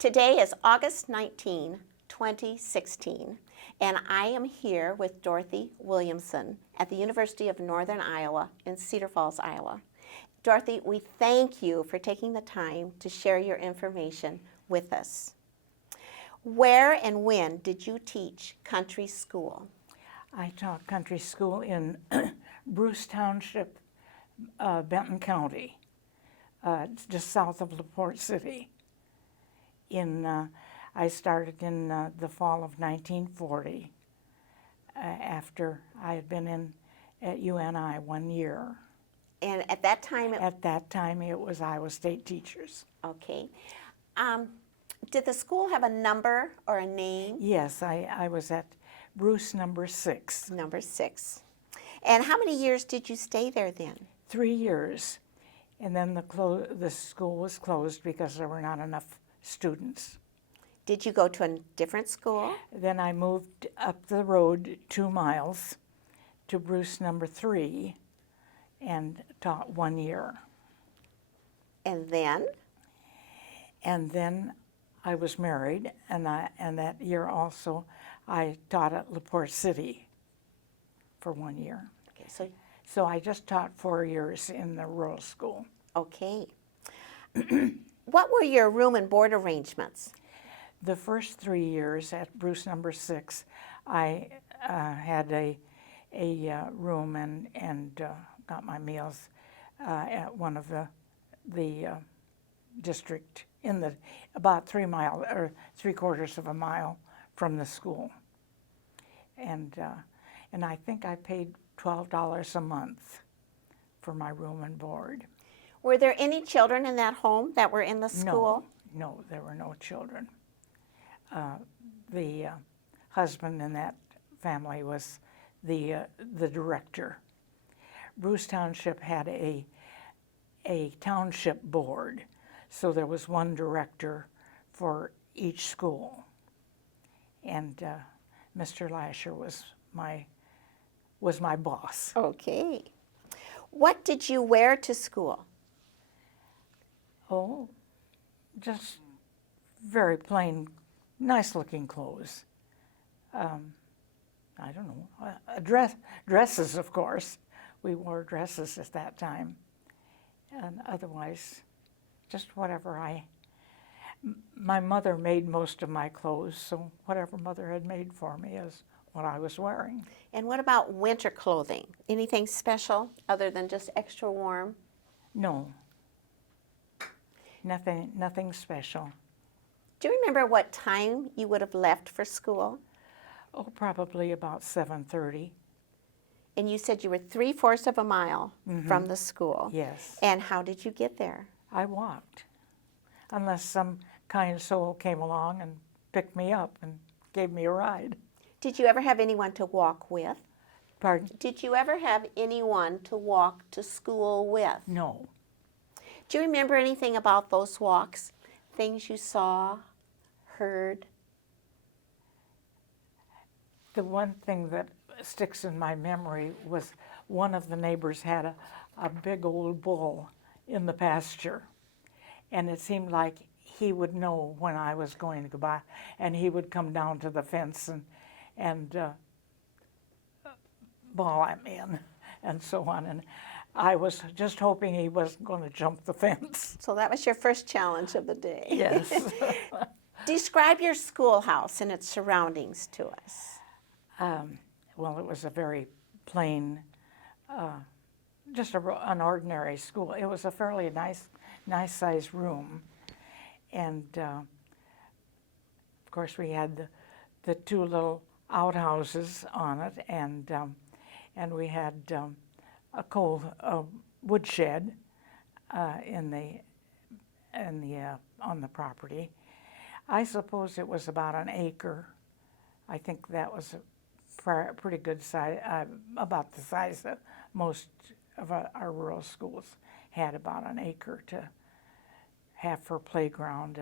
Today is August 19, 2016, and I am here with Dorothy Williamson at the University of Northern Iowa in Cedar Falls, Iowa. Dorothy, we thank you for taking the time to share your information with us. Where and when did you teach country school? I taught country school in Bruce Township, Benton County, just south of LePort City. I started in the fall of 1940, after I had been at UNI 1 year. And at that time? At that time, it was Iowa State teachers. Okay. Did the school have a number or a name? Yes, I was at Bruce number 6. Number 6. And how many years did you stay there then? 3 years. And then the school was closed because there were not enough students. Did you go to a different school? Then I moved up the road 2 miles to Bruce number 3 and taught 1 year. And then? And then I was married, and that year also I taught at LePort City for 1 year. Okay, so I just taught 4 years in the rural school. Okay. What were your room and board arrangements? The first 3 years at Bruce number 6, I had a room and got my meals at one of the district in about 3 miles or 3/4 of a mile from the school, and I think I paid $12 a month for my room and board. Were there any children in that home that were in the school? No, there were no children. The husband in that family was the director. Bruce Township had a township board, so there was one director for each school, and Mr. Lasher was my boss. Okay. What did you wear to school? Oh, just very plain, nice-looking clothes. I don't know, dresses, of course. We wore dresses at that time, and otherwise, just whatever my mother made most of my clothes, so whatever Mother had made for me is what I was wearing. And what about winter clothing? Anything special other than just extra warm? No, nothing special. Do you remember what time you would have left for school? Oh, probably about 7:30. And you said you were 3/4 of a mile from the school. Yes. And how did you get there? I walked, unless some kind soul came along and picked me up and gave me a ride. Did you ever have anyone to walk with? Pardon? Did you ever have anyone to walk to school with? No. Do you remember anything about those walks? Things you saw, heard? The one thing that sticks in my memory was one of the neighbors had a big old bull in the pasture, and it seemed like he would know when I was going to go by, and he would come down to the fence and bawl at me and so on, and I was just hoping he wasn't going to jump the fence. So that was your first challenge of the day. Yes. Describe your schoolhouse and its surroundings to us. Well, it was a very plain, just an ordinary school. It was a fairly nice sized room, and of course we had the 2 little outhouses on it, and we had a woodshed on the property. I suppose it was about an acre. I think that was a pretty good size, about the size that most of our rural schools had, about an acre to have for playground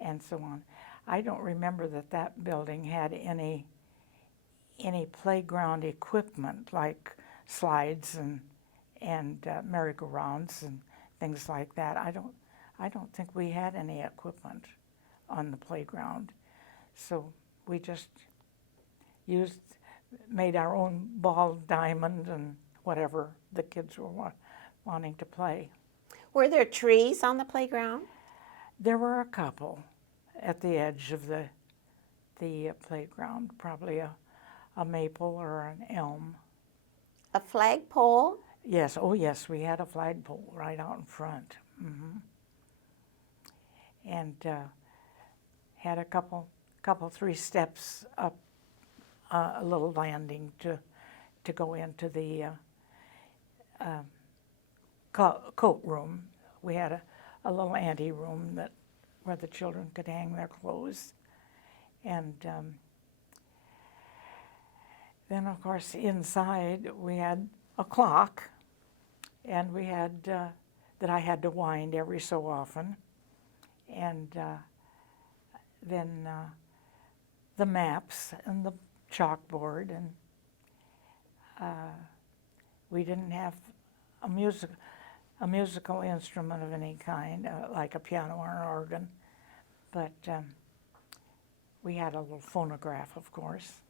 and so on. I don't remember that building had any playground equipment like slides and merry-go-rounds and things like that. I don't think we had any equipment on the playground. So we just made our own ball diamond and whatever the kids were wanting to play. Were there trees on the playground? There were a couple at the edge of the playground, probably a maple or an elm. A flagpole? Yes, oh yes, we had a flagpole right out in front. And had a couple, 3 steps up, a little landing to go into the coat room. We had a little ante room where the children could hang their clothes. And then, of course, inside we had a clock, and we had that I had to wind every so often. And then the maps and the chalkboard, and we didn't have a musical instrument of any kind, like a piano or an organ, but we had a little phonograph, of course,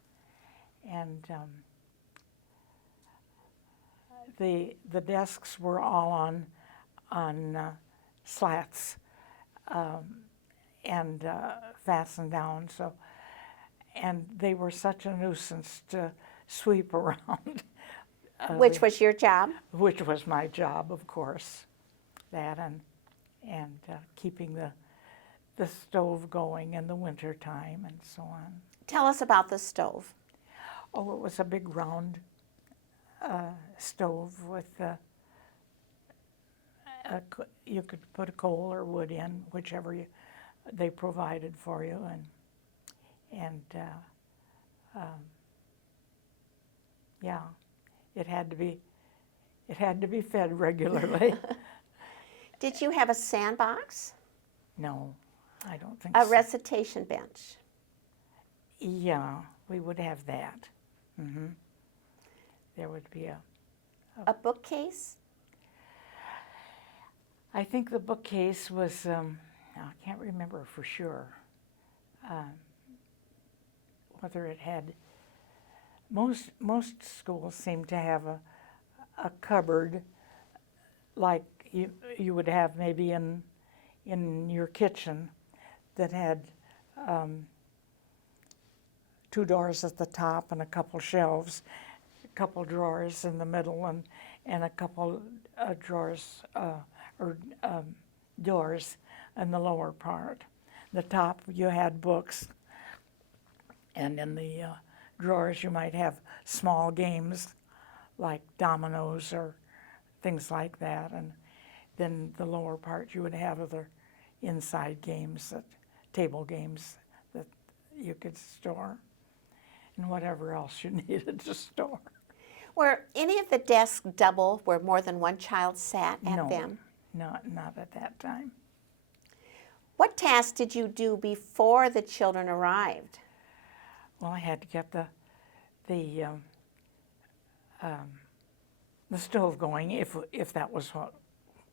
and the desks were all on slats and fastened down, so, and they were such a nuisance to sweep around. Which was your job? Which was my job, of course, that and keeping the stove going in the winter time and so on. Tell us about the stove. Oh, it was a big round stove with you could put a coal or wood in, whichever they provided for you, and yeah, it had to be fed regularly. Did you have a sandbox? No, I don't think A so. recitation bench? Yeah, we would have that. There would be A bookcase? I think the bookcase was, I can't remember for sure whether it had, most schools seem to have a cupboard like you would have maybe in your kitchen that had 2 doors at the top and a couple shelves, a couple drawers in the middle, and a couple drawers or doors in the lower part. The top you had books, and in the drawers you might have small games like dominoes or things like that, and then the lower part you would have other inside games, table games that you could store, and whatever else you needed to store. Were any of the desks double where more than one child sat at them? Not at that time. What tasks did you do before the children arrived? Well, I had to get the stove going if that was what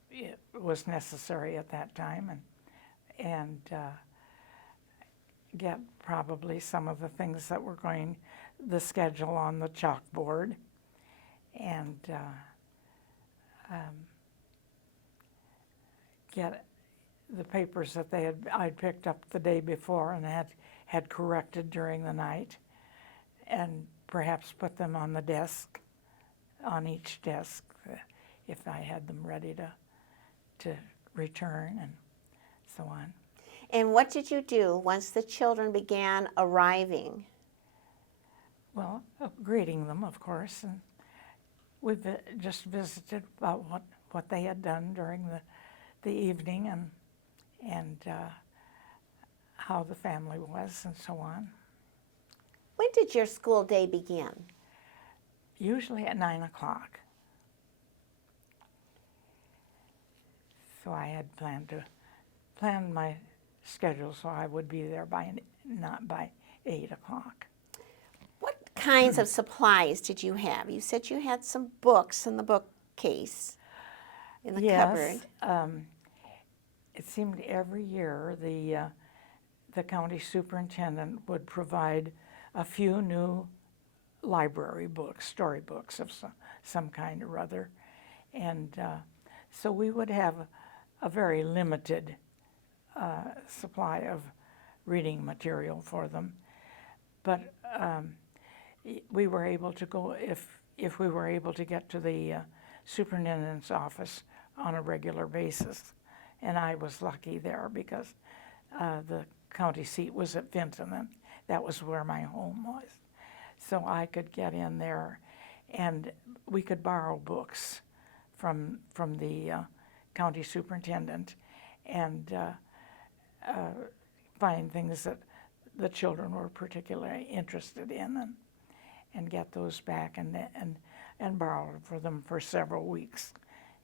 it was necessary at that time, and get probably some of the things that were the schedule on the chalkboard, and get the papers that I'd picked up the day before and had corrected during the night, and perhaps put them on the desk, on each desk, if I had them ready to return and so on. And what did you do once the children began arriving? Well, greeting them, of course, and we just visited about what they had done during the evening and how the family was and so on. When did your school day begin? Usually at 9 o'clock. So I had planned my schedule so I would be there not by 8 o'clock. What kinds of supplies did you have? You said you had some books in the bookcase, in the cupboard. it seemed every year the county superintendent would provide a few new library books, storybooks of some kind or other. And so we would have a very limited supply of reading material for them. But we were able to go, if we were able to get to the superintendent's office on a regular basis. And I was lucky there because the county seat was at Benton, and that was where my home was. So I could get in there, and we could borrow books from the county superintendent and find things that the children were particularly interested in, and get those back and borrow for them for several weeks,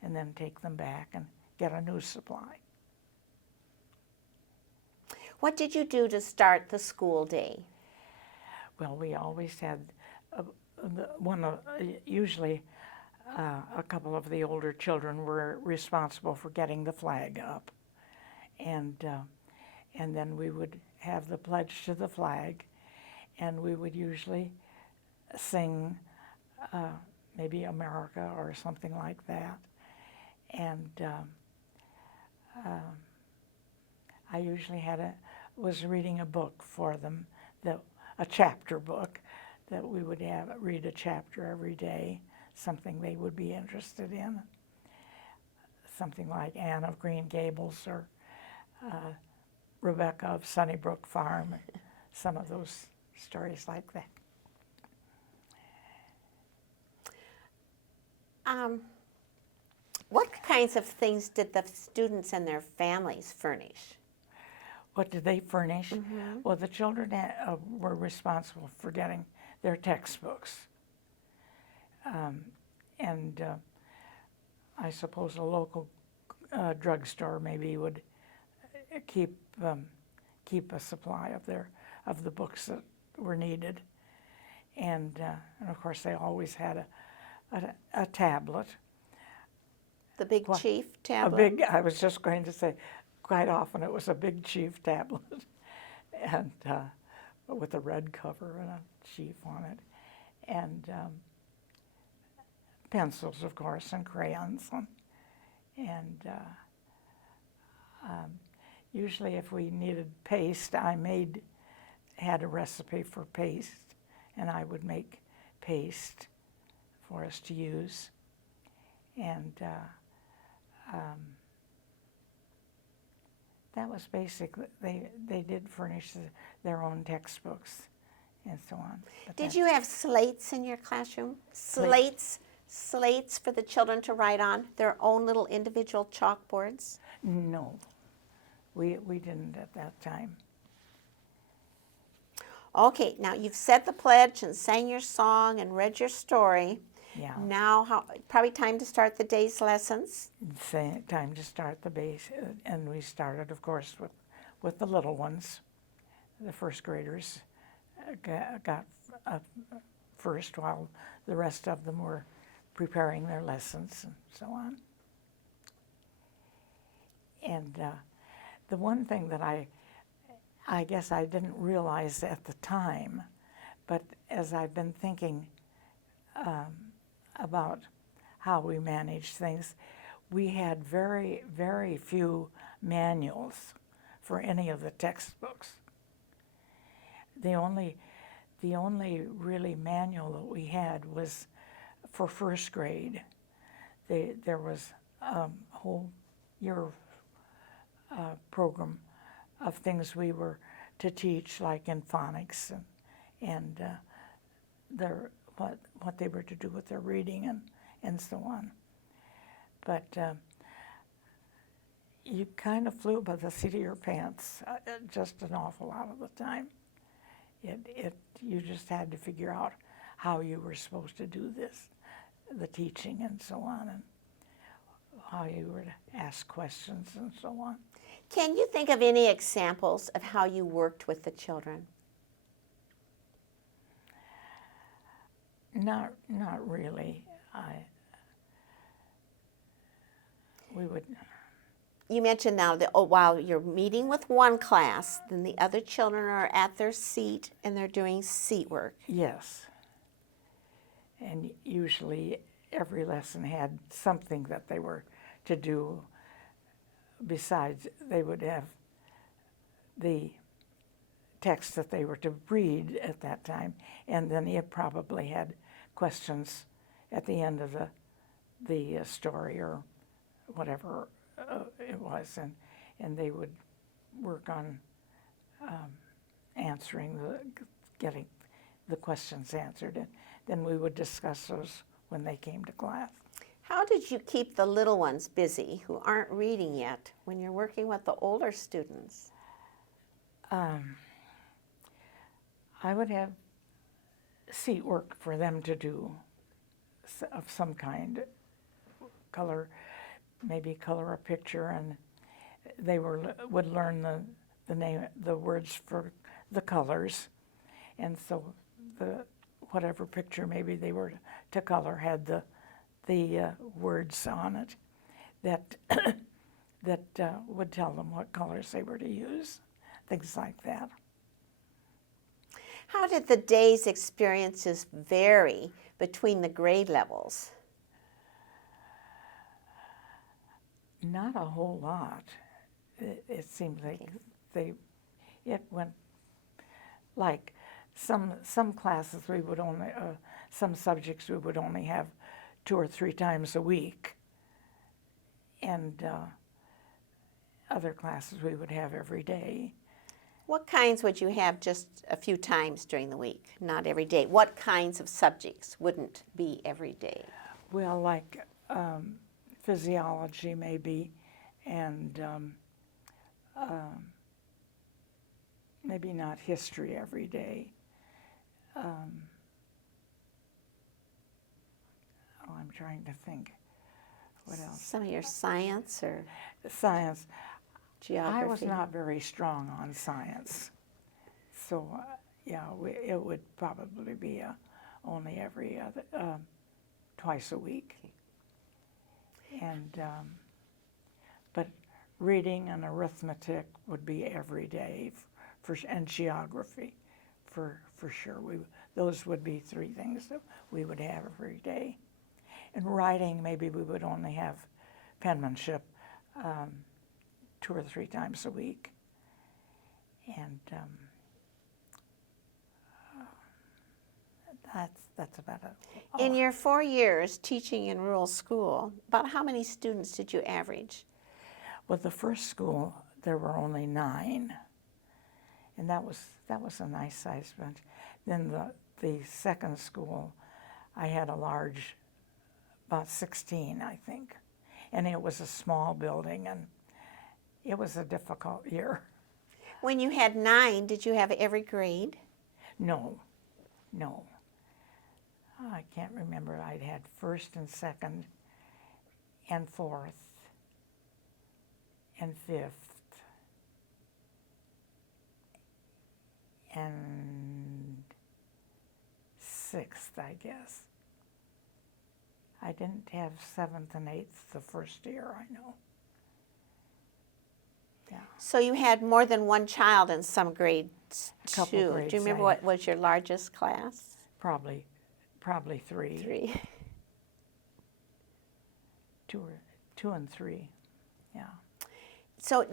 and then take them back and get a new supply. What did you do to start the school day? Well, we always had usually a couple of the older children were responsible for getting the flag up, and then we would have the pledge to the flag, and we would usually sing maybe America or something like that, and I usually was reading a book for them, a chapter book that we would read a chapter every day, something they would be interested in, something like Anne of Green Gables or Rebecca of Sunnybrook Farm, some of those stories like that. What kinds of things did the students and their families furnish? What did they furnish? Mm-hmm. Well, the children were responsible for getting their textbooks. And I suppose a local drugstore maybe would keep a supply of the books that were needed. And of course, they always had a tablet. The Big Chief tablet? I was just going to say, quite often it was a Big Chief tablet, and with a red cover and a chief on it, and pencils, of course, and crayons, and usually if we needed paste, had a recipe for paste, and I would make paste for us to use, and that was basically, they did furnish their own textbooks and so on. But Did you have slates in your classroom? Slates for the children to write on, their own little individual chalkboards? No, we didn't at that time. Okay, now you've said the pledge and sang your song and read your story. Yeah. Now, probably time to start the day's lessons. Time to start the base, and we started, of course, with the little ones. The first graders got first, while the rest of them were preparing their lessons and so on. And the one thing that I guess I didn't realize at the time, but as I've been thinking about how we managed things, we had very, very few manuals for any of the textbooks. The only really manual that we had was for first grade. There was a whole year program of things we were to teach, like in phonics and what they were to do with their reading and so on. But you kind of flew by the seat of your pants just an awful lot of the time. You just had to figure out how you were supposed to do this, the teaching and so on, and how you were to ask questions and so on. Can you think of any examples of how you worked with the children? Not really. We would. you mentioned now that while you're meeting with one class, then the other children are at their seat and they're doing seat work. Yes. And usually every lesson had something that they were to do. Besides, they would have the text that they were to read at that time, and then it probably had questions at the end of the story or whatever it was, and they would work on getting the questions answered, and then we would discuss those when they came to class. How did you keep the little ones busy who aren't reading yet when you're working with the older students? I would have seat work for them to do of some kind, maybe color a picture, and they would learn the words for the colors, and so whatever picture maybe they were to color had the words on it that would tell them what colors they were to use, things like that. How did the day's experiences vary between the grade levels? Not a whole lot. It seemed like it went like some classes we would only, some subjects we would only have 2 or 3 times a week, and other classes we would have every day. What kinds would you have just a few times during the week, not every day? What kinds of subjects wouldn't be every day? Well, like physiology maybe, and maybe not history every day. I'm trying to think. What else? Some of your science or Science. geography? I was not very strong on science, so yeah, it would probably be only every other, twice a week. And but reading and arithmetic would be every day, and geography, for sure. Those would be 3 things that we would have every day. And writing, maybe we would only have penmanship 2 or 3 times a week. And that's about it. In your 4 years teaching in rural school, about how many students did you average? Well, the first school, there were only 9. And that was a nice sized bunch. Then the second school, I had a large, about 16, I think. And it was a small building, and it was a difficult year. When you had 9, did you have every grade? No. I can't remember. I'd had first and second and fourth and fifth and sixth, I guess. I didn't have 7th and 8th the first year, I know. Yeah. So you had more than one child in some grades A couple too. grades, Do you remember I- what was your largest class? Probably 3. 3. 2 and 3, yeah. So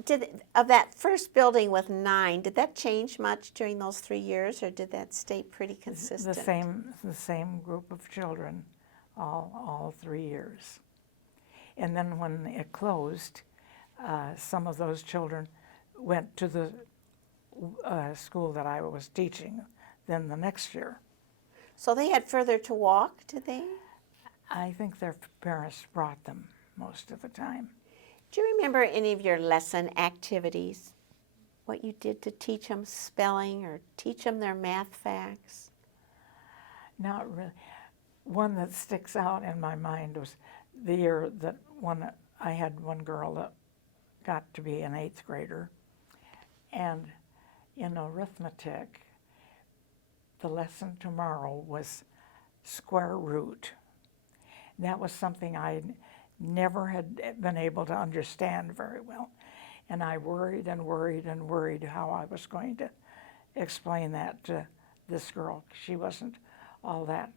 of that first building with 9, did that change much during those 3 years, or did that stay pretty consistent? The same group of children, all 3 years. And then when it closed, some of those children went to the school that I was teaching then the next year. So they had further to walk, did they? I think their parents brought them most of the time. Do you remember any of your lesson activities? What you did to teach them spelling or teach them their math facts? Not really. One that sticks out in my mind was the year that I had one girl that got to be an 8th grader. And in arithmetic, the lesson tomorrow was square root. That was something I never had been able to understand very well. And I worried and worried and worried how I was going to explain that to this girl. She wasn't all that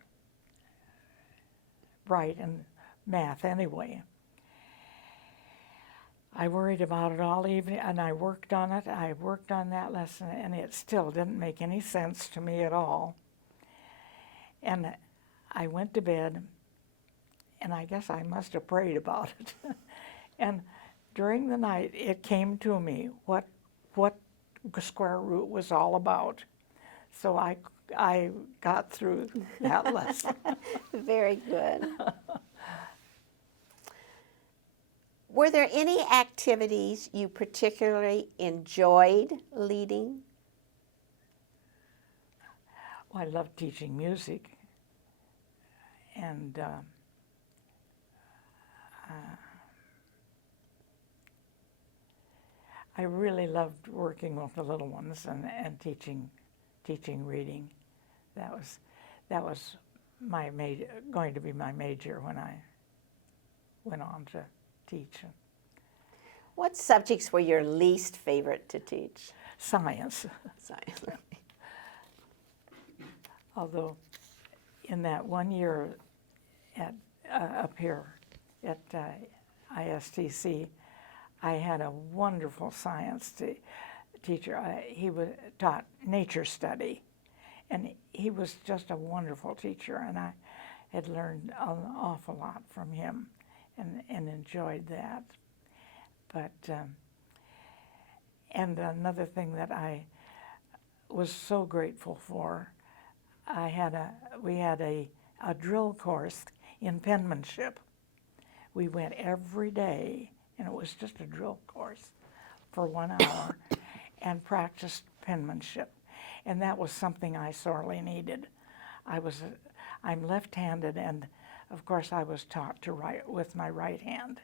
bright in math anyway. I worried about it all evening, and I worked on it. I worked on that lesson, and it still didn't make any sense to me at all. And I went to bed, and I guess I must have prayed about it. And during the night, it came to me what square root was all about. So I got through that lesson. Very good. Were there any activities you particularly enjoyed leading? Well, I loved teaching music, and I really loved working with the little ones and teaching reading. That was going to be my major when I went on to teach. What subjects were your least favorite to teach? Science. Science. Although in that one year at up here at ISTC, I had a wonderful science teacher. He taught nature study, and he was just a wonderful teacher, and I had learned an awful lot from him and enjoyed that. But, and another thing that I was so grateful for, we had a drill course in penmanship. We went every day, and it was just a drill course for 1 hour, and practiced penmanship. And that was something I sorely needed. I'm left-handed, and of course I was taught to write with my right hand.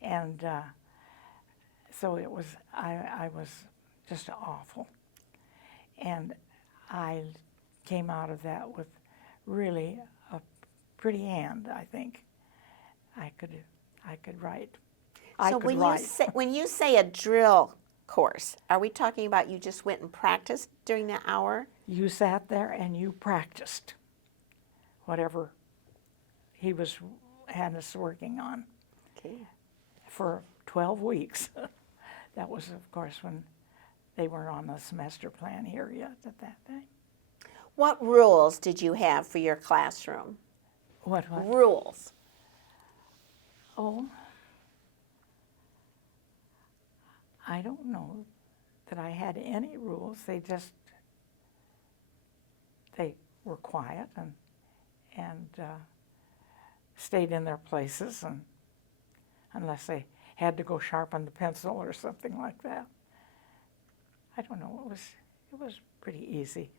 And so I was just awful. And I came out of that with really a pretty hand, I think. I could write. So when you say a drill course, are we talking about you just went and practiced during the hour? You sat there and you practiced whatever he had us working on. Okay. For 12 weeks. That was, of course, when they weren't on the semester plan here yet at that time. What rules did you have for your classroom? What? Rules. Oh, I don't know that I had any rules. They were quiet and stayed in their places, and unless they had to go sharpen the pencil or something like that. I don't know, it was pretty easy.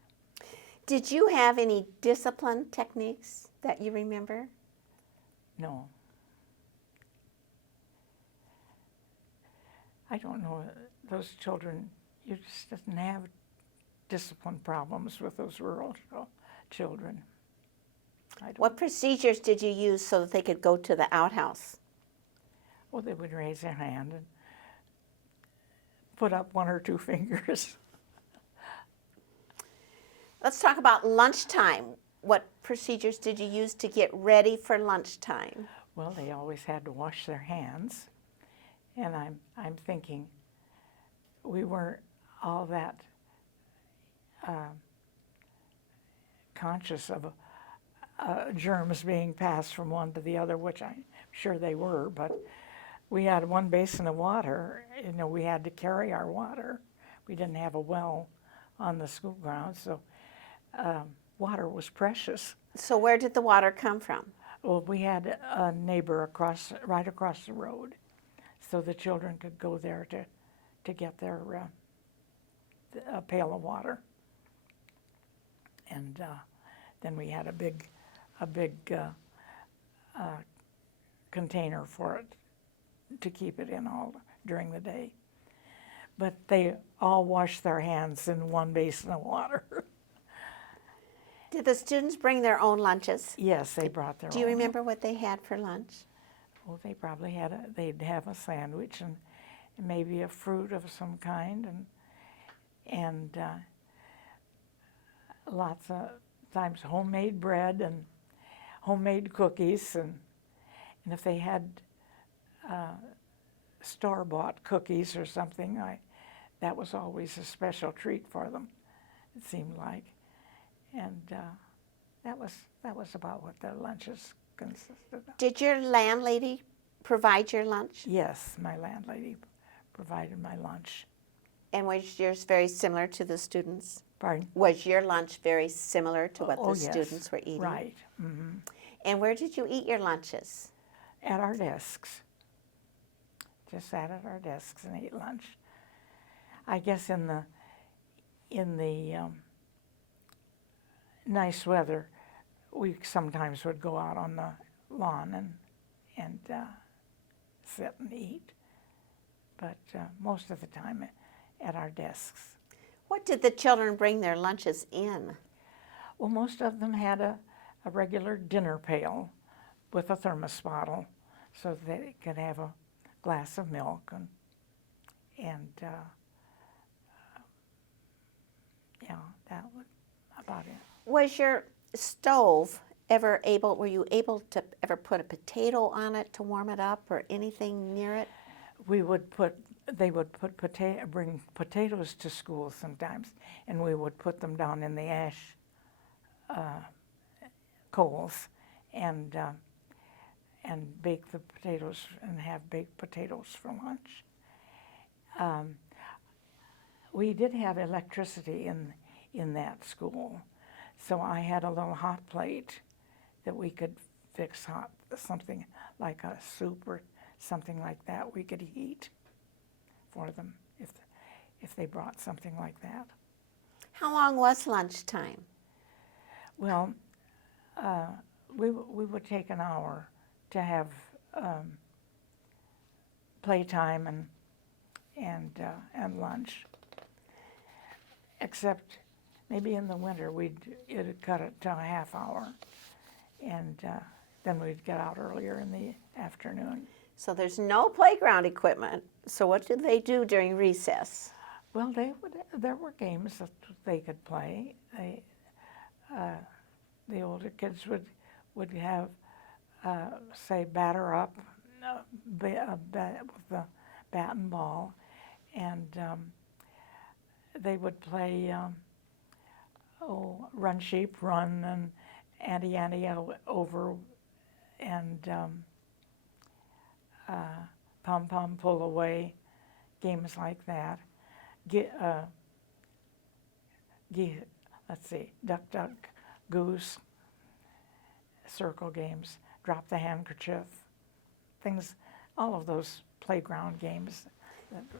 Did you have any discipline techniques that you remember? No. I don't know, those children, you just didn't have discipline problems with those rural children. What procedures did you use so that they could go to the outhouse? Well, they would raise their hand and put up 1 or 2 fingers. Let's talk about lunchtime. What procedures did you use to get ready for lunchtime? Well, they always had to wash their hands, and I'm thinking we weren't all that conscious of germs being passed from one to the other, which I'm sure they were, but we had 1 basin of water. You know, we had to carry our water. We didn't have a well on the school grounds, so water was precious. So where did the water come from? Well, we had a neighbor right across the road, so the children could go there to get their a pail of water. And then we had a big container for it to keep it in all during the day. But they all washed their hands in 1 basin of water. Did the students bring their own lunches? Yes, they brought their own. Do you remember what they had for lunch? Well, they probably they'd have a sandwich maybe a fruit of some kind, and lots of times homemade bread and homemade cookies, and if they had store-bought cookies or something, that was always a special treat for them, it seemed like. And that was about what their lunches consisted of. Did your landlady provide your lunch? Yes, my landlady provided my lunch. And was yours very similar to the students? Pardon? Was your lunch very similar to what the Yes. students were eating? Right. Mm-hmm. And where did you eat your lunches? At our desks. Just sat at our desks and ate lunch. I guess in the nice weather, we sometimes would go out on the lawn and sit and eat. But most of the time at our desks. What did the children bring their lunches in? Well, most of them had a regular dinner pail with a thermos bottle so they could have a glass of milk and yeah, that was about it. Was your stove were you able to ever put a potato on it to warm it up or anything near it? They would bring potatoes to school sometimes, and we would put them down in the ash coals and bake the potatoes and have baked potatoes for lunch. We did have electricity in that school, so I had a little hot plate that we could fix hot, something like a soup or something like that we could eat for them if they brought something like that. How long was lunchtime? Well, we would take an hour to have playtime and lunch. Except maybe in the winter it'd cut it to a half hour, and then we'd get out earlier in the afternoon. So there's no playground equipment. So what did they do during recess? Well, there were games that they could play. The older kids would have, say, batter up with the bat and ball, and they would play run sheep run and ante over and pom pom pull away, games like that. Let's see, duck duck goose, circle games, drop the handkerchief, things, all of those playground games.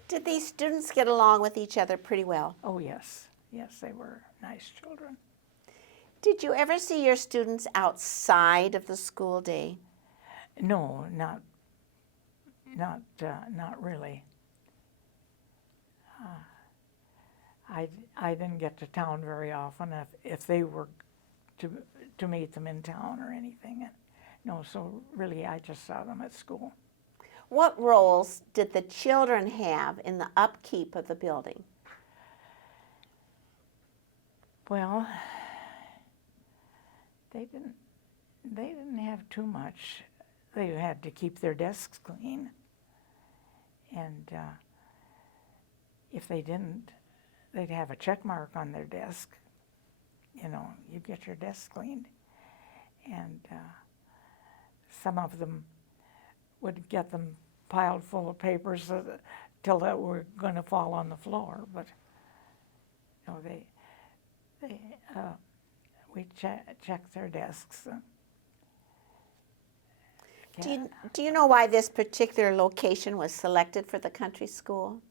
Did these students get along with each other pretty well? Oh yes, they were nice children. Did you ever see your students outside of the school day? No, not really. I didn't get to town very often if they were to meet them in town or anything. No, so really I just saw them at school. What roles did the children have in the upkeep of the building? Well, they didn't have too much. They had to keep their desks clean, and if they didn't, they'd have a check mark on their desk. You know, you get your desk cleaned, and some of them would get them piled full of papers till they were going to fall on the floor. But you know, we checked their desks. Do you know why this particular location was selected for the country school?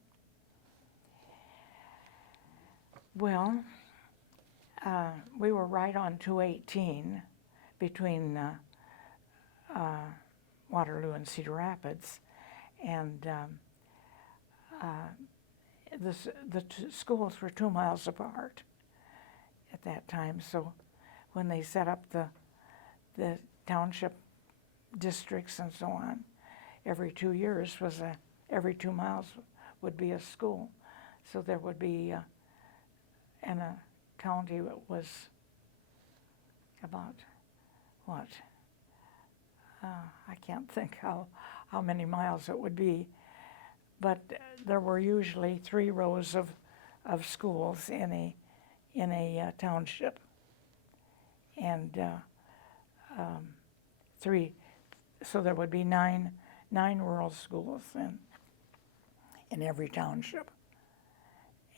Well, we were right on 218 between Waterloo and Cedar Rapids, and the schools were 2 miles apart at that time. So when they set up the township districts and so on, every 2 years every 2 miles would be a school. So there would be, in a county that was about, what? I can't think how many miles it would be, but there were usually 3 rows of schools in a township, and 3. So there would be nine rural schools in every township,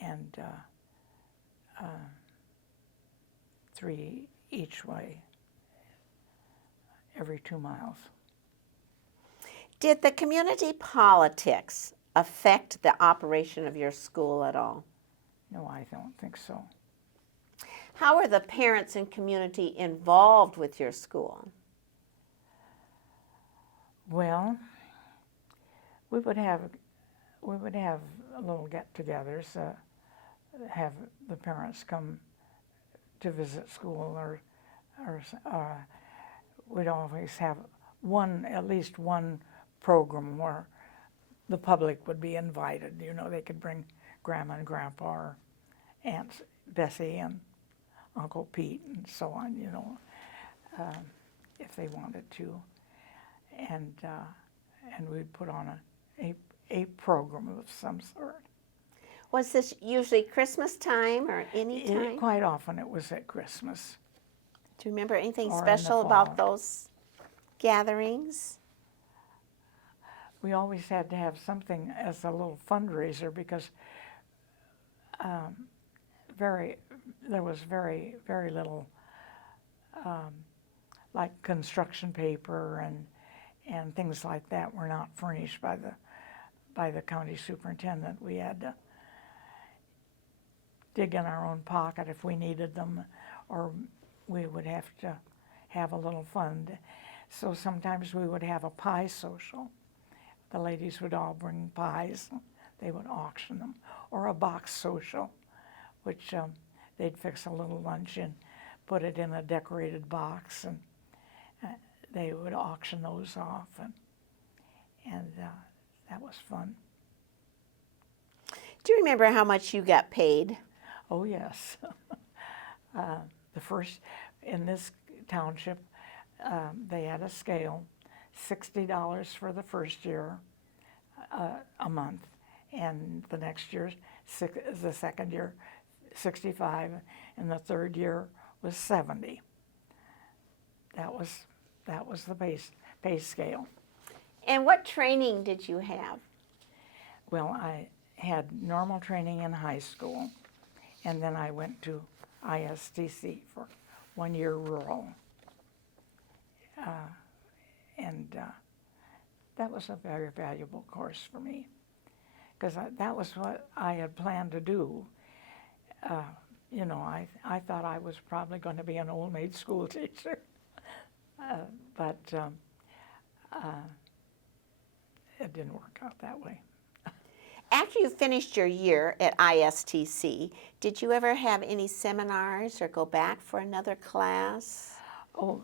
and 3 each way, every 2 miles. Did the community politics affect the operation of your school at all? No, I don't think so. How are the parents and community involved with your school? Well, we would have little get-togethers, have the parents come to visit school, or we'd always have at least one program where the public would be invited. You know, they could bring Grandma and Grandpa, or Aunt Bessie and Uncle Pete and so on, you know, if they wanted to. And we'd put on a program of some sort. Was this usually Christmas time or any time? Quite often it was at Christmas. Do you remember anything Or in the special about fall. those gatherings? We always had to have something as a little fundraiser, because there was very little like construction paper and things like that were not furnished by the county superintendent. We had to dig in our own pocket if we needed them, or we would have to have a little fund. So sometimes we would have a pie social. The ladies would all bring pies. They would auction them. Or a box social, which they'd fix a little lunch and put it in a decorated box, and they would auction those off, and that was fun. Do you remember how much you got paid? Oh, yes. The first, in this township, they had a scale, $60 for the first year, a month, and the next year, the second year, 65, and the third year was 70. That was the pay scale. And what training did you have? Well, I had normal training in high school, and then I went to ISTC for 1 year rural. And that was a very valuable course for me, because that was what I had planned to do. You know, I thought I was probably going to be an old maid school teacher, but it didn't work out that way. After you finished your year at ISTC, did you ever have any seminars or go back for another class? Oh,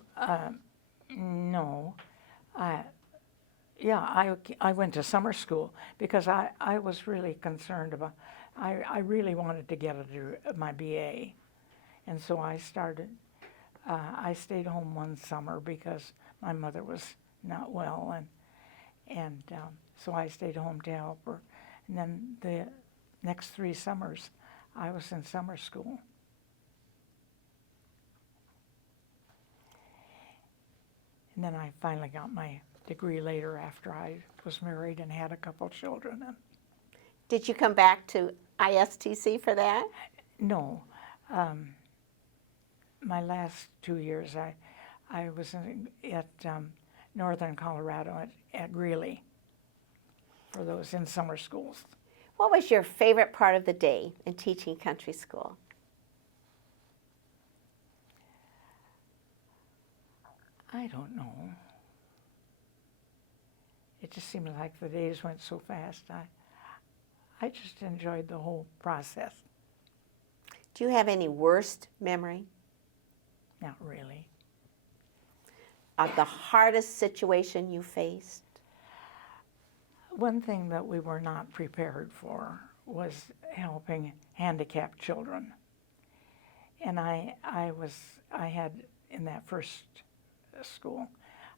no. I went to summer school because I was really concerned about, I really wanted to get my BA. And so I stayed home one summer because my mother was not well, and so I stayed home to help her. And then the next 3 summers, I was in summer school. And then I finally got my degree later, after I was married and had a couple children. Did you come back to ISTC for that? No. My last 2 years, I was at northern Colorado at Greeley for those in summer schools. What was your favorite part of the day in teaching country school? I don't know. It just seemed like the days went so fast. I just enjoyed the whole process. Do you have any worst memory Not really. of the hardest situation you faced? one thing that we were not prepared for was helping handicapped children. And I had, in that first school,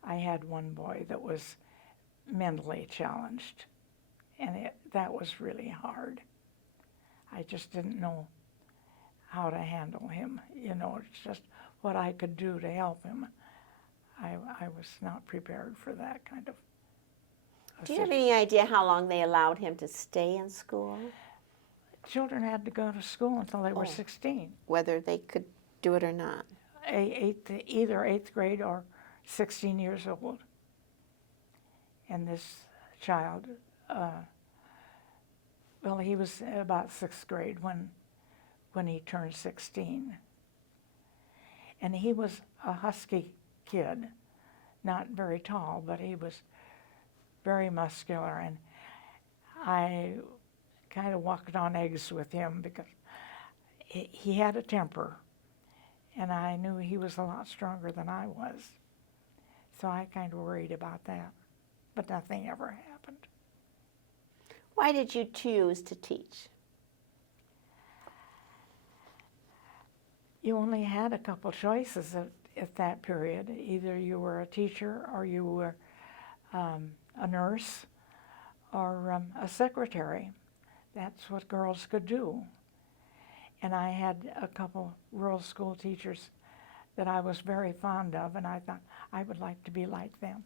I had one boy that was mentally challenged, and that was really hard. I just didn't know how to handle him. You know, it's just what I could do to help him. I was not prepared for that kind of. Do you have any idea how long they allowed him to stay in school? Children had to go to school until they were 16. Whether they could do it or not? Either 8th grade or 16 years old. And this child, well, he was about 6th grade when he turned 16. And he was a husky kid, not very tall, but he was very muscular, and I kind of walked on eggs with him because he had a temper, and I knew he was a lot stronger than I was. So I kind of worried about that, but nothing ever happened. Why did you choose to teach? You only had a couple choices at that period. Either you were a teacher or you were a nurse or a secretary. That's what girls could do. And I had a couple rural school teachers that I was very fond of, and I thought I would like to be like them.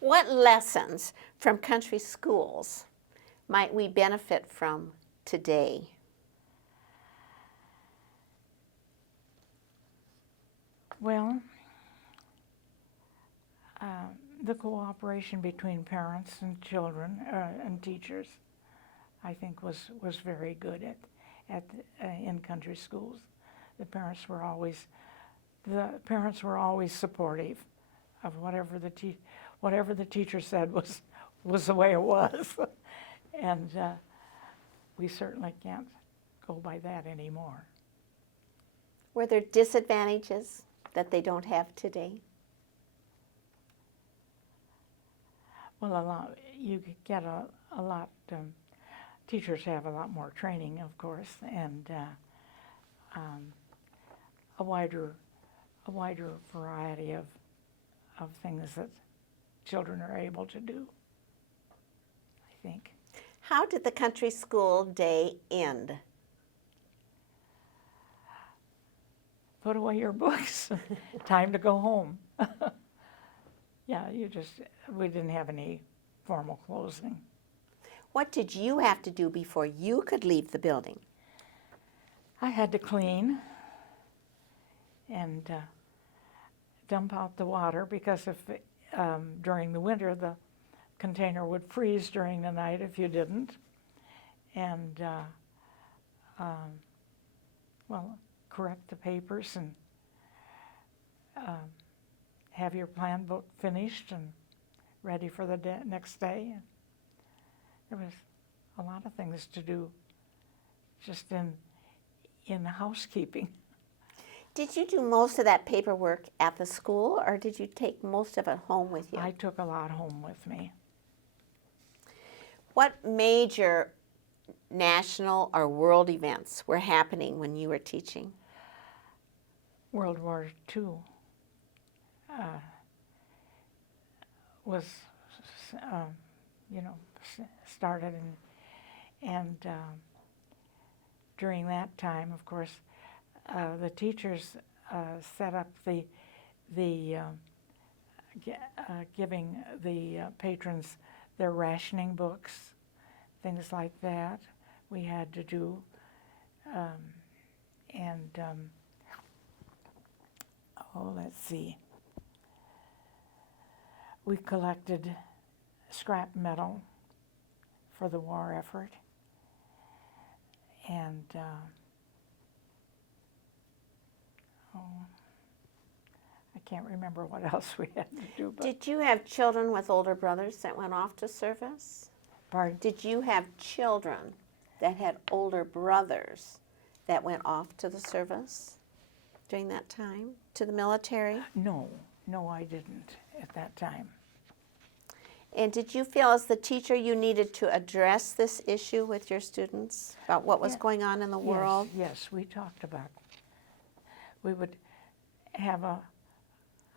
What lessons from country schools might we benefit from today? Well, the cooperation between parents and children and teachers, I think, was very good in country schools. The parents were always supportive of whatever the teacher said was the way it was, and we certainly can't go by that anymore. Were there disadvantages that they don't have today? Well, you get a lot. Teachers have a lot more training, of course, and a wider variety of things that children are able to do, I think. How did the country school day end? Put away your books. Time to go home. Yeah, we didn't have any formal closing. What did you have to do before you could leave the building? I had to clean and dump out the water, because if during the winter the container would freeze during the night if you didn't. And well, correct the papers and have your plan book finished and ready for the next day. There was a lot of things to do just in housekeeping. Did you do most of that paperwork at the school, or did you take most of it home with you? I took a lot home with me. What major national or world events were happening when you were teaching? World War II was, started, and during that time, of course, the teachers set up the giving the patrons their rationing books, things like that. We had to do, let's see. We collected scrap metal for the war effort, and I can't remember what else we had to do. But Did you have children with older brothers that went off to service? pardon? Did you have children that had older brothers that went off to the service during that time, to the military? No, I didn't at that time. And did you feel as the teacher you needed to address this issue with your students about what was Yeah. going on in the world? Yes, we talked about. We would have a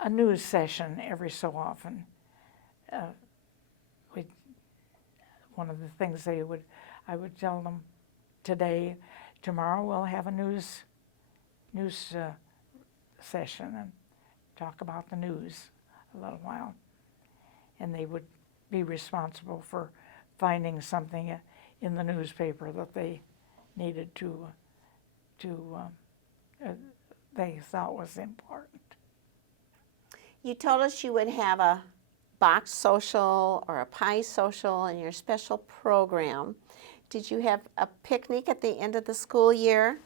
news session every so often. We one of the things I would tell them tomorrow we'll have a news session and talk about the news a little while, and they would be responsible for finding something in the newspaper that they needed to they thought was important. You told us you would have a box social or a pie social in your special program. Did you have a picnic at the end of the school year?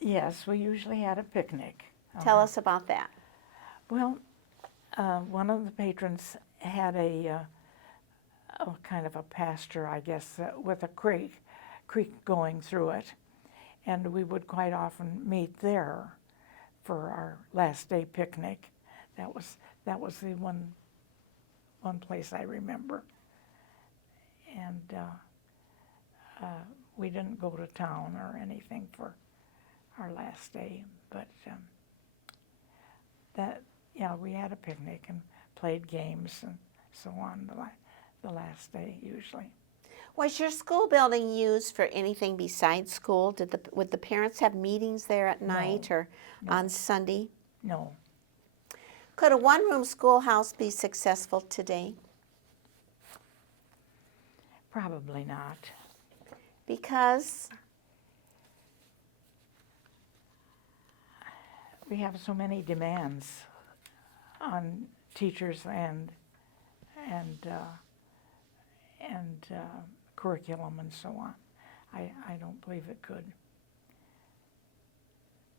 Yes, we usually had a picnic. Tell us about that. Well, one of the patrons had a kind of a pasture, I guess, with a creek going through it, and we would quite often meet there for our last day picnic. That was the one place I remember, and we didn't go to town or anything for our last day, but we had a picnic and played games and so on the last day usually. Was your school building used for anything besides school? Would the parents have meetings there at night or on Sunday? No. Could a one-room schoolhouse be successful today? Probably not. Because we have so many demands on teachers and curriculum and so on. I don't believe it could.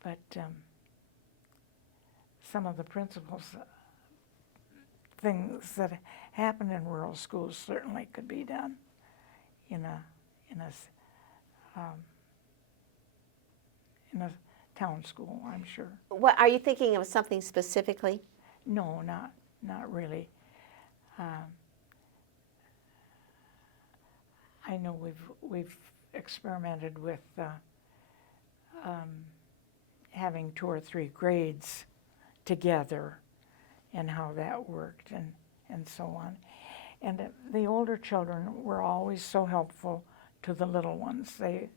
But some of the principals, things that happen in rural schools certainly could be done in a town school, I'm sure. what are you thinking of something specifically? No, not really. I know we've experimented with having 2 or 3 grades together and how that worked and so on. And the older children were always so helpful to the little ones. They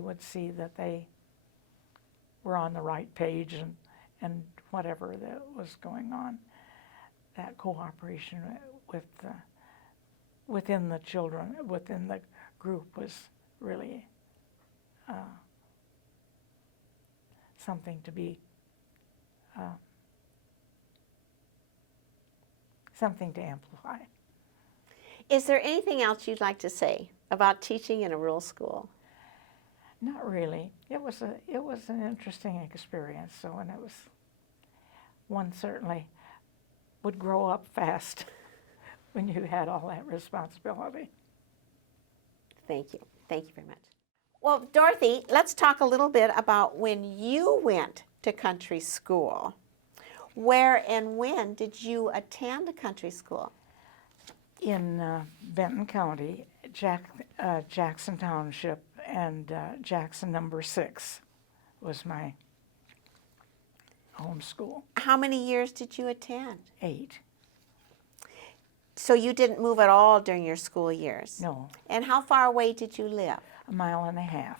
would see that they were on the right page and whatever that was going on. That cooperation within the children, within the group was really something to be, something to amplify. Is there anything else you'd like to say about teaching in a rural school? Not really. It was an interesting experience. So, and it was one certainly would grow up fast when you had all that responsibility. Thank you. Thank you very much. Well, Dorothy, let's talk a little bit about when you went to country school. Where and when did you attend a country school? In Benton County, Jackson Township, and Jackson number 6 was my home school. How many years did you attend? 8. So you didn't move at all during your school years? No. And how far away did you live? 1.5 miles.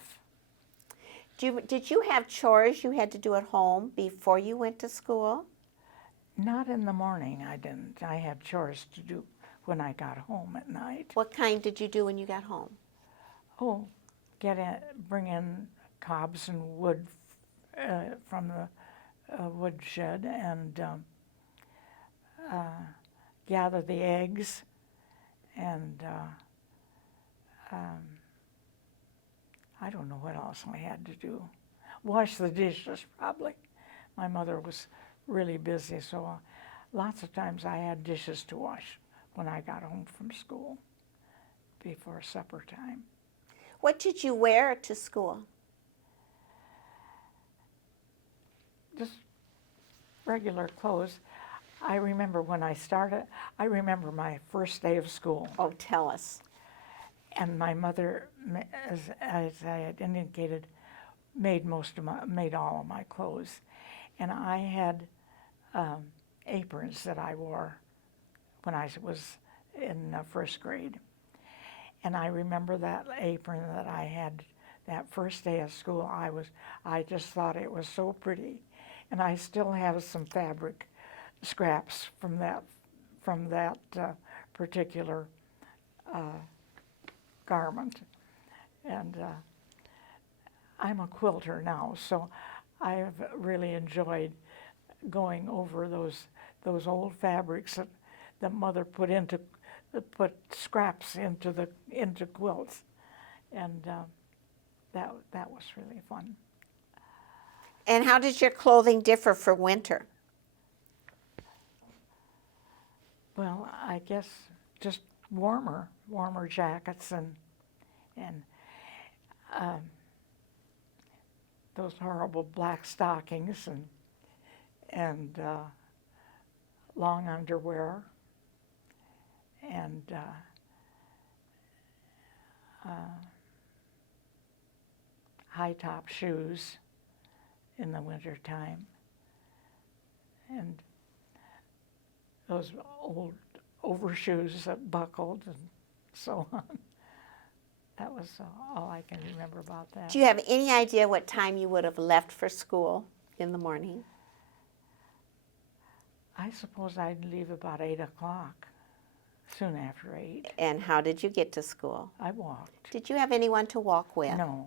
Did you have chores you had to do at home before you went to school? Not in the morning, I didn't. I had chores to do when I got home at night. What kind did you do when you got home? Oh, bring in cobs and wood from the wood shed and gather the eggs and I don't know what else I had to do. Wash the dishes, probably. My mother was really busy, so lots of times I had dishes to wash when I got home from school before supper time. What did you wear to school? Just regular clothes. I remember when I started, I remember my first day of school. Oh, tell us. And my mother, as I had indicated, made all of my clothes. And I had aprons that I wore when I was in first grade. And I remember that apron that I had that first day of school. I just thought it was so pretty. And I still have some fabric scraps from that particular garment. And I'm a quilter now, so I've really enjoyed going over those old fabrics that Mother put scraps into quilts, and that was really fun. And how does your clothing differ for winter? Well, I guess just warmer jackets and those horrible black stockings and long underwear and high top shoes in the winter time, and those old overshoes that buckled and so on. That was all I can remember about that. Do you have any idea what time you would have left for school in the morning? I suppose I'd leave about 8 o'clock, soon after 8. And how did you get to school? I walked. Did you have anyone to walk with? No.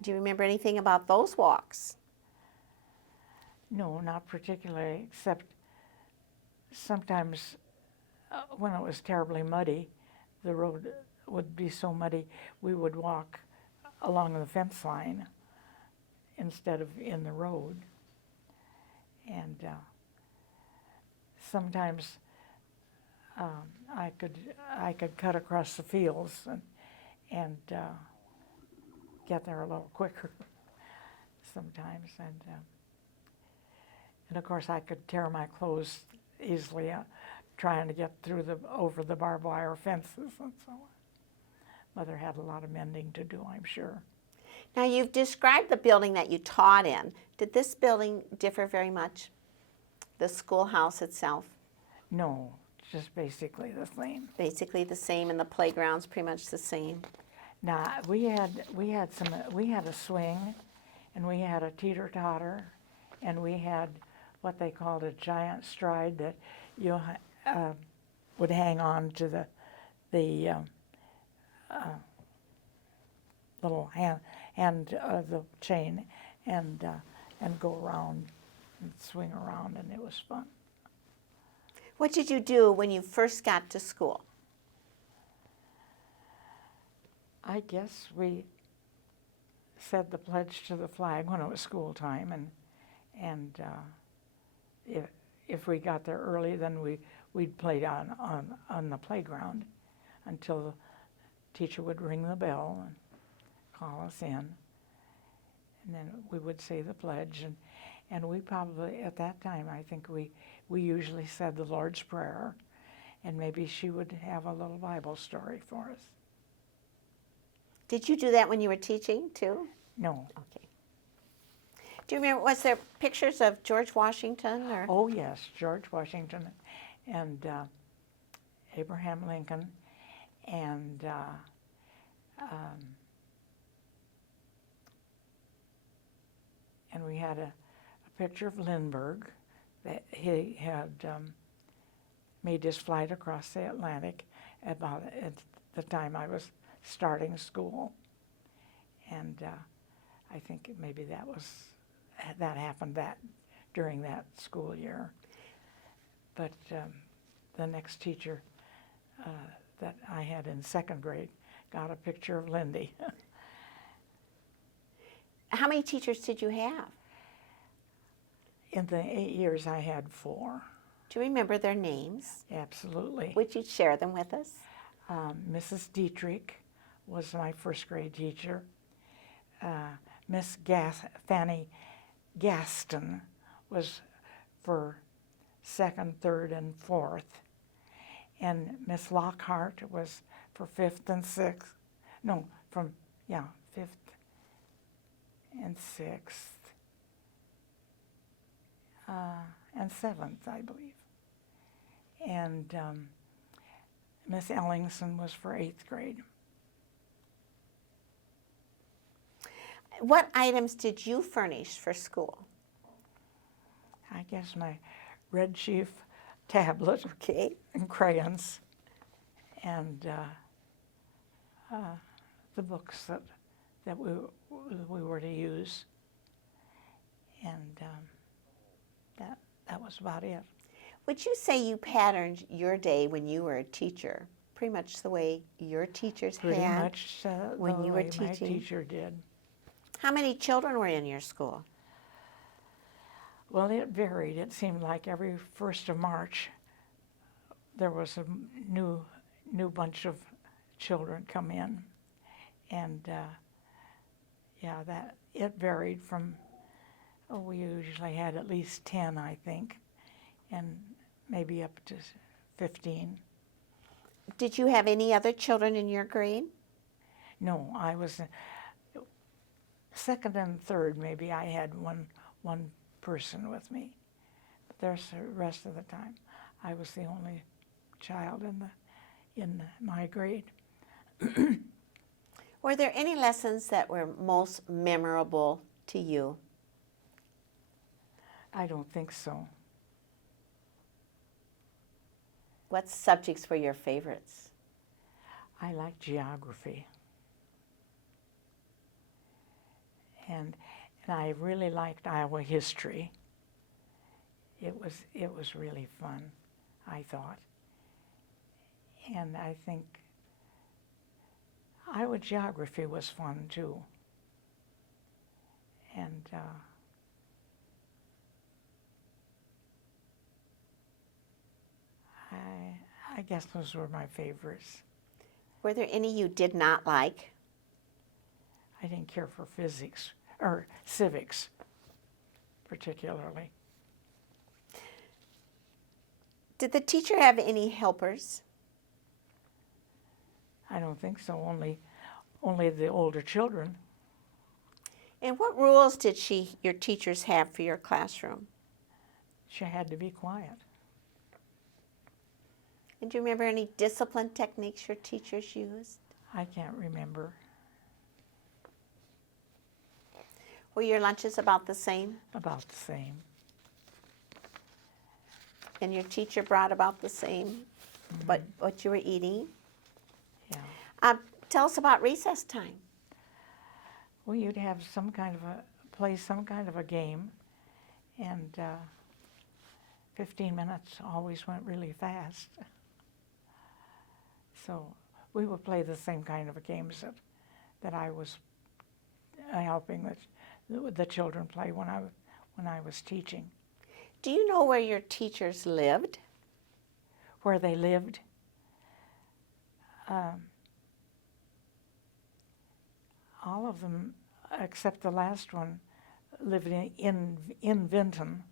Do you remember anything about those walks? No, not particularly, except sometimes when it was terribly muddy, the road would be so muddy, we would walk along the fence line instead of in the road. And sometimes I could cut across the fields and get there a little quicker sometimes. And of course I could tear my clothes easily trying to get over the barbed wire fences and so on. Mother had a lot of mending to do, I'm sure. Now, you've described the building that you taught in. Did this building differ very much, the schoolhouse itself? No, just basically the same. Basically the same, and the playground's pretty much the same. Now, we had a swing, and we had a teeter-totter, and we had what they called a giant stride that you would hang on to the little hand of the chain and go around and swing around, and it was fun. What did you do when you first got to school? I guess we said the pledge to the flag when it was school time, and if we got there early, then we'd play on the playground until the teacher would ring the bell and call us in, and then we would say the pledge, and we probably at that time I think we usually said the Lord's Prayer, and maybe she would have a little Bible story for us. Did you do that when you were teaching too? No. Okay. Do you remember, was there pictures of George Washington? Or? Oh yes, George Washington and Abraham Lincoln and we had a picture of Lindbergh that he had made his flight across the Atlantic about at the time I was starting school, and I think maybe that happened during that school year. But the next teacher that I had in second grade got a picture of Lindy. How many teachers did you have? In the 8 years, I had 4. Do you remember their names? Absolutely. Would you share them with us? Mrs. Dietrich was my first grade teacher. Miss Fanny Gaston was for second, third, and fourth. And Miss Lockhart was for fifth and sixth. No, fifth and sixth, and seventh, I believe. And Miss Ellingson was for eighth grade. What items did you furnish for school? I guess my red sheaf tablet Okay. and crayons, and the books that we were to use, and that was about it. Would you say you patterned your day when you were a teacher, pretty much the way your teachers Pretty had much when the you were way my teaching? teacher did. How many children were in your school? Well, it varied. It seemed like every 1st of March there was a new bunch of children come in, and that it varied from, we usually had at least 10, I think, and maybe up to 15. Did you have any other children in your grade? No, I was second and third. Maybe I had one person with me, but the rest of the time I was the only child in my grade. Were there any lessons that were most memorable to you? I don't think so. What subjects were your favorites? I like geography, and I really liked Iowa history. It was really fun, I thought, and I think Iowa geography was fun too. And I guess those were my favorites. Were there any you did not like? I didn't care for physics or civics particularly. Did the teacher have any helpers? I don't think so. Only the older children. And what rules did your teachers have for your classroom? She had to be quiet. And do you remember any discipline techniques your teachers used? I can't remember. Were your lunches about the same? About the same. And your teacher brought about the same, what you were eating? Yeah. Tell us about recess time. Well, you'd have some kind of a game, and 15 minutes always went really fast. So we would play the same kind of games that I was helping the children play when I was teaching. Do you know where your teachers lived? Where they lived? All of them, except the last one, lived in Benton.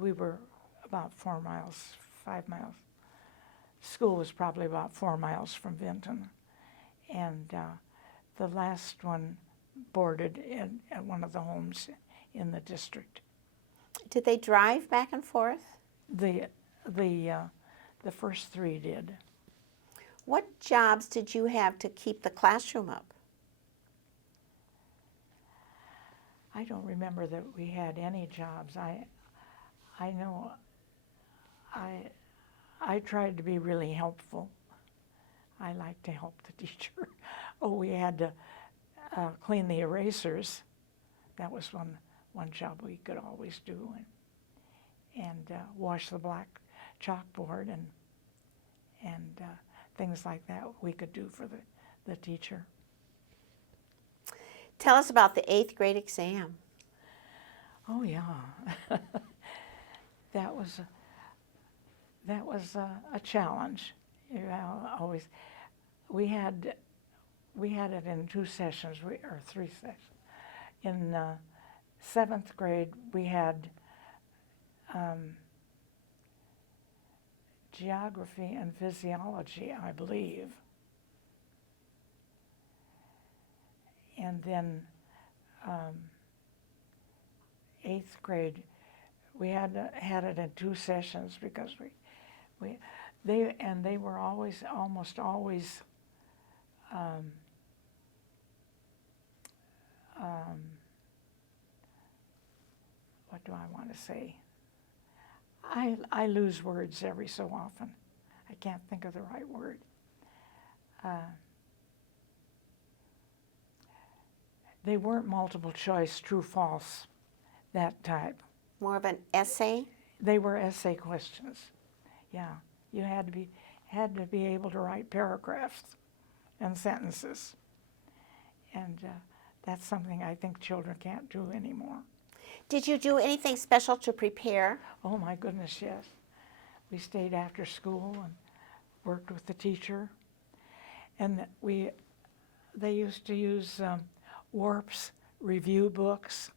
We were about 4 miles, 5 miles. School was probably about 4 miles from Benton. And the last one boarded at one of the homes in the district. Did they drive back and forth? The first 3 did. What jobs did you have to keep the classroom up? I don't remember that we had any jobs. I know I tried to be really helpful. I liked to help the teacher. Oh, we had to clean the erasers. That was one job we could always do, and wash the black chalkboard and things like that we could do for the teacher. Tell us about the 8th grade exam. Oh yeah, that was a challenge. You know, always we had it in 2 sessions or 3 sessions. In 7th grade we had geography and physiology, I believe. And then 8th grade, we had it in 2 sessions because they were almost always what do I want to say? I lose words every so often. I can't think of the right word. They weren't multiple choice, true, false, that type. More of an essay? They were essay questions. Yeah, you had to be able to write paragraphs and sentences, and that's something I think children can't do anymore. Did you do anything special to prepare? Oh my goodness, yes. We stayed after school and worked with the teacher, and they used to use Warp's review books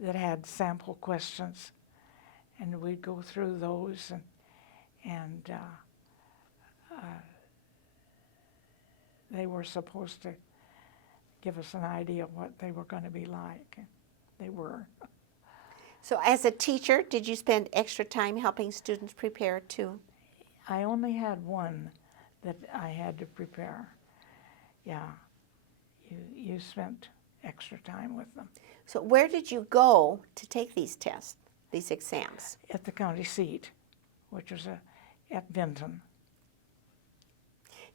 that had sample questions, and we'd go through those and they were supposed to give us an idea of what they were going to be like. They were. So as a teacher, did you spend extra time helping students prepare too? I only had one that I had to prepare. Yeah, you spent extra time with them. So where did you go to take these tests, these exams? At the county seat, which was at Benton.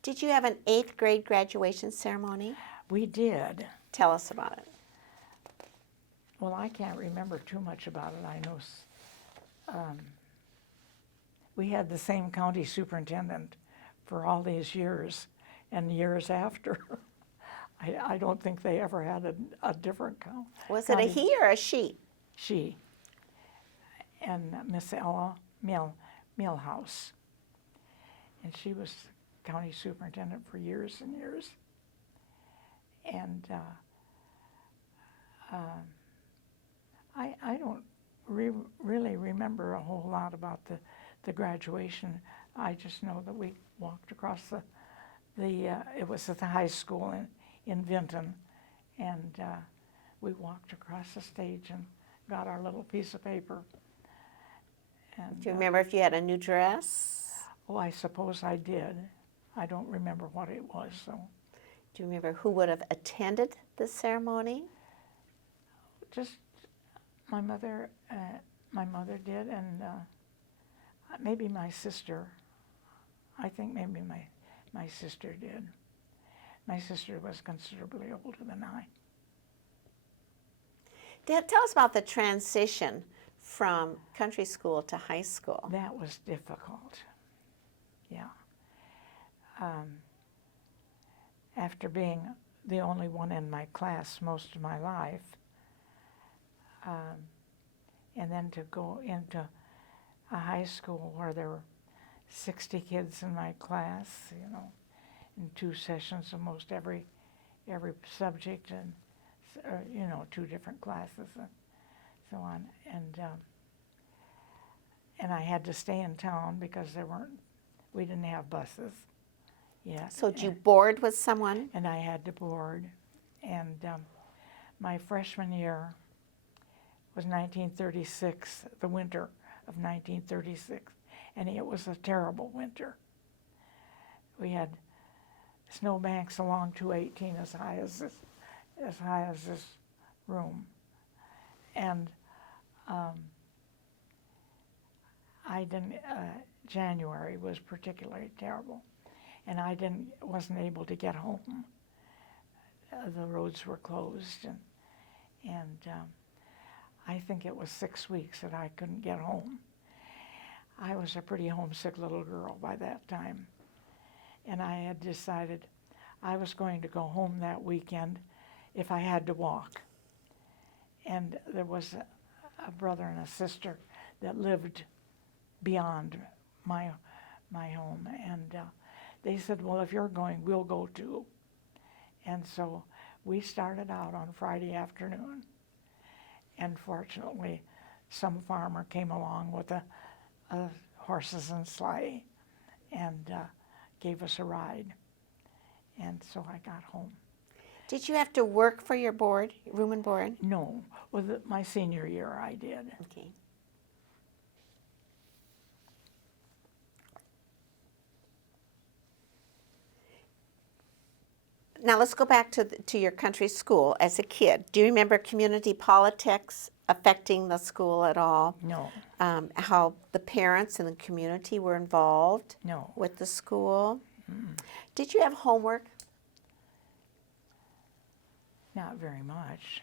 Did you have an 8th grade graduation ceremony? We did. Tell us about it. Well, I can't remember too much about it. I know we had the same county superintendent for all these years and years after. I don't think they ever had a different county. Was it a he or a she? She. And Miss Ella Millhouse. And she was county superintendent for years and years. And I don't really remember a whole lot about the graduation. I just know that we walked across it was at the high school in Benton, and we walked across the stage and got our little piece of paper. And, Do you remember if you had a new dress? Oh, I suppose I did. I don't remember what it was, so. Do you remember who would have attended the ceremony? Just my mother did, and maybe my sister. I think maybe my sister did. My sister was considerably older than I. Dad, tell us about the transition from country school to high school. That was difficult, yeah. After being the only one in my class most of my life, and then to go into a high school where there were 60 kids in my class, you know, in 2 sessions of most every subject, and you know, 2 different classes and so on, and I had to stay in town because we didn't have buses yet. So did you board with someone? And I had to board, and my freshman year was 1936, the winter of 1936, and it was a terrible winter. We had snowbanks along 218 as high as this room, and January was particularly terrible, and I wasn't able to get home. The roads were closed, and I think it was 6 weeks that I couldn't get home. I was a pretty homesick little girl by that time, and I had decided I was going to go home that weekend if I had to walk. And there was a brother and a sister that lived beyond my home, and they said, well, if you're going, we'll go too. And so we started out on Friday afternoon, and fortunately some farmer came along with a horses and sleigh and gave us a ride. And so I got home. Did you have to work for your board, room and board? No, my senior year I did. Okay. Now let's go back to your country school as a kid. Do you remember community politics affecting the school at all? No, How the parents and the community were involved no. with the school? Did you have homework? Not very much.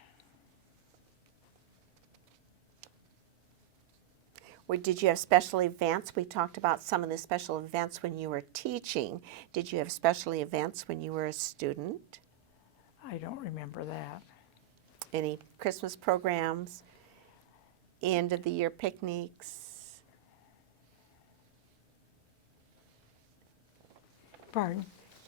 Or did you have special events? We talked about some of the special events when you were teaching. Did you have special events when you were a student? I don't remember that. Any Christmas programs? End of the year picnics? Pardon?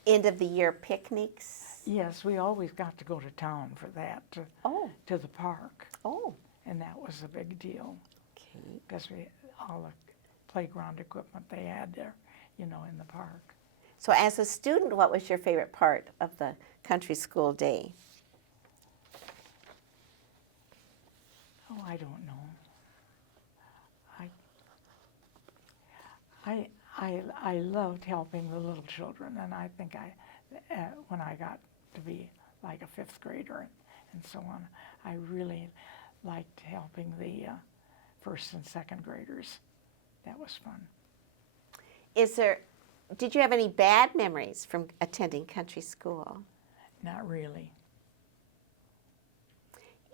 End of the year picnics? Yes, we always got to go to town for that, Oh, to the park, oh, and that was a big deal okay. because all the playground equipment they had there, in the park. So as a student, what was your favorite part of the country school day? Oh, I don't know. I loved helping the little children, and I think when I got to be like a fifth grader and so on, I really liked helping the first and second graders. That was fun. Did you have any bad memories from attending country school? Not really.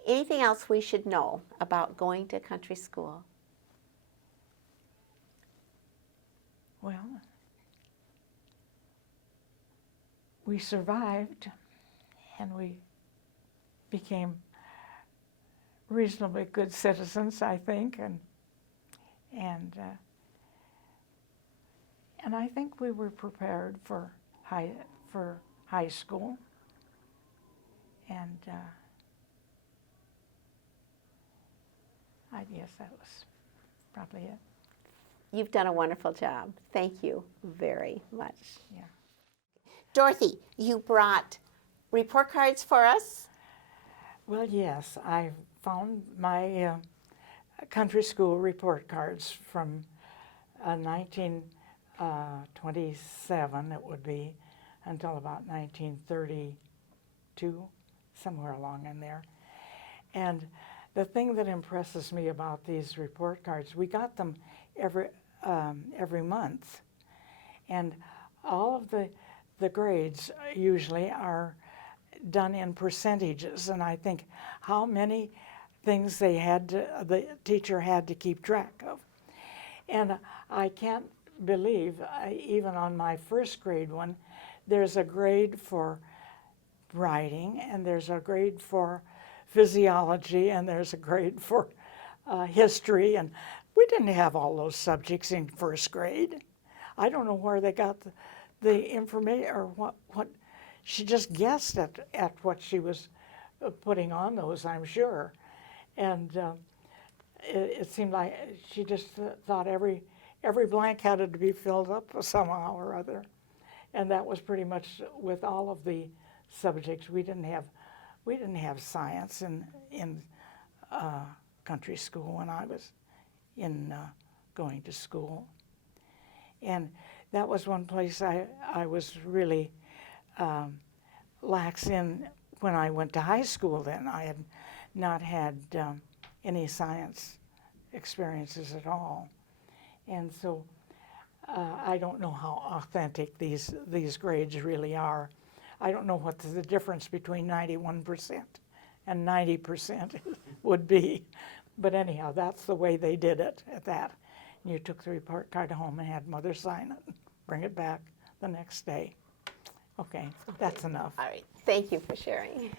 Anything else we should know about going to country school? Well, we survived and we became reasonably good citizens, I think, and I think we were prepared for high school, and I guess that was probably it. You've done a wonderful job. Thank you very much. Yeah. Dorothy, you brought report cards for us? Well, yes, I found my country school report cards from 1927, it would be, until about 1932, somewhere along in there. And the thing that impresses me about these report cards, we got them every month, and all of the grades usually are done in percentages, and I think how many things the teacher had to keep track of. And I can't believe, even on my first grade one, there's a grade for writing, and there's a grade for physiology, and there's a grade for history, and we didn't have all those subjects in first grade. I don't know where they got the information, or what she just guessed at what she was putting on those, I'm sure. And it seemed like she just thought every blank had to be filled up somehow or other. And that was pretty much with all of the subjects. We didn't have science in country school when I was going to school. And that was one place I was really lax in when I went to high school then. I had not had any science experiences at all. And so I don't know how authentic these grades really are. I don't know what the difference between 91% and 90% would be. But anyhow, that's the way they did it at that. And you took the report card home and had mother sign it, bring it back the next day. Okay, that's enough. All right. Thank you for sharing.